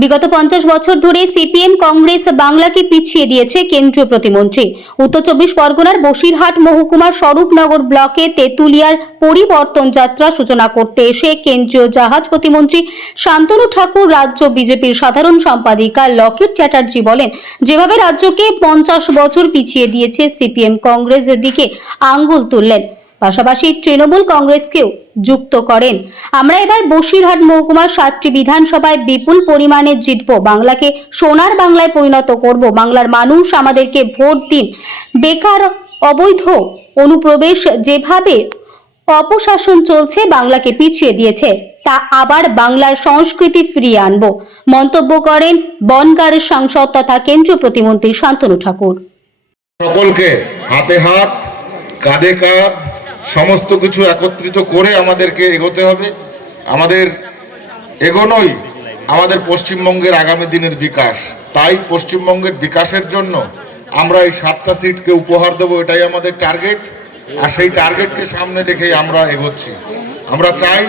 বিগত 50 বছর ধরে সিপিএম কংগ্রেস বাংলাকে পিছিয়ে দিয়েছে কেন্দ্রীয় প্রতিমন্ত্রী। উত্তর 24 পরগনার বসিরহাট মহকুমার স্বরূপনগর ব্লকে তেঁতুলিয়ার পরিবর্তন যাত্রা সূচনা করতে এসে কেন্দ্রীয় জাহাজ প্রতিমন্ত্রী শান্তনু ঠাকুর রাজ্য বিজেপির সাধারণ সম্পাদিকা লকেট চ্যাটার্জি বলেন, যেভাবে রাজ্যকে 50 বছর পিছিয়ে দিয়েছে সিপিএম কংগ্রেসের দিকে আঙ্গুল তুললেন। পাশাপাশি তৃণমূল কংগ্রেসকেও যুক্ত করেন। আমরা এবার বসিরহাট মহকুমার 7টি বিধানসভায় বিপুল পরিমাণে জিতব, বাংলাকে সোনার বাংলায় পরিণত করব। বাংলার মানুষ আমাদেরকে ভোট দিন। বেকার, অবৈধ অনুপ্রবেশ, যেভাবে অপশাসন চলছে বাংলাকে পিছিয়ে দিয়েছে, তা আবার বাংলার সংস্কৃতি ফিরিয়ে আনব, মন্তব্য করেন বনগাঁর সাংসদ তথা কেন্দ্রীয় প্রতিমন্ত্রী শান্তনু ঠাকুর। সকলকে হাতে হাত, কাঁধে কাঁধ সমস্ত কিছু একত্রিত করে আমাদেরকে এগোতে হবে। আমাদের এগোনোই আমাদের পশ্চিমবঙ্গের আগামী দিনের বিকাশ। তাই পশ্চিমবঙ্গের বিকাশের জন্য আমরা এই 7টা সিটকে উপহার দেবো, এটাই আমাদের টার্গেট। আর সেই টার্গেটকে সামনে রেখেই আমরা এগোচ্ছি। আমরা চাই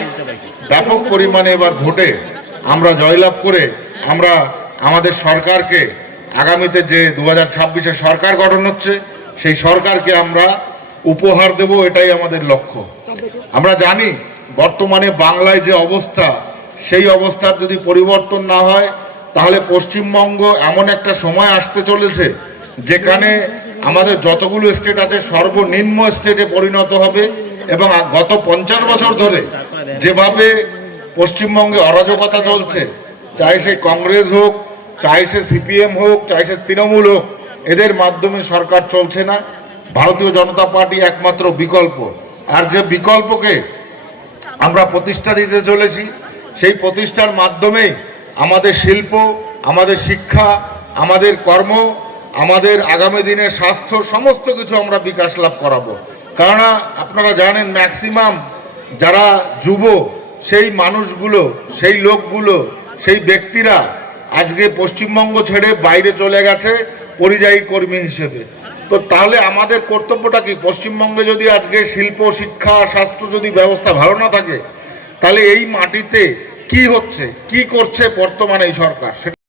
ব্যাপক পরিমাণে এবার ভোটে আমরা জয়লাভ করে আমরা আমাদের সরকারকে আগামীতে যে 2026-এ সরকার গঠন হচ্ছে সেই সরকারকে আমরা উপহার দেব, এটাই আমাদের লক্ষ্য। আমরা জানি বর্তমানে বাংলায় যে অবস্থা, সেই অবস্থার যদি পরিবর্তন না হয় তাহলে পশ্চিমবঙ্গ এমন একটা সময় আসতে চলেছে যেখানে আমাদের যতগুলো স্টেট আছে সর্বনিম্ন স্টেটে পরিণত হবে। এবং গত 50 বছর ধরে যেভাবে পশ্চিমবঙ্গে অরাজকতা চলছে, চাই সে কংগ্রেস হোক, চাই সে সিপিএম হোক, চাই সে তৃণমূল হোক, এদের মাধ্যমে সরকার চলছে না। ভারতীয় জনতা পার্টি একমাত্র বিকল্প। আর যে বিকল্পকে আমরা প্রতিষ্ঠা দিতে চলেছি, সেই প্রতিষ্ঠার মাধ্যমেই আমাদের শিল্প, আমাদের শিক্ষা, আমাদের কর্ম, আমাদের আগামী দিনের স্বাস্থ্য সমস্ত কিছু আমরা বিকাশ লাভ করাবো। কেননা আপনারা জানেন ম্যাক্সিমাম যারা যুব, সেই মানুষগুলো, সেই লোকগুলো, সেই ব্যক্তিরা আজকে পশ্চিমবঙ্গ ছেড়ে বাইরে চলে গেছে পরিযায়ী কর্মী হিসেবে। তো তাহলে আমাদের কর্তব্যটা কি? পশ্চিমবঙ্গে যদি আজকে শিল্প, শিক্ষা, স্বাস্থ্য যদি ব্যবস্থা ভালো না থাকে, তাহলে এই মাটিতে কি হচ্ছে, কি করছে বর্তমানে এই সরকার,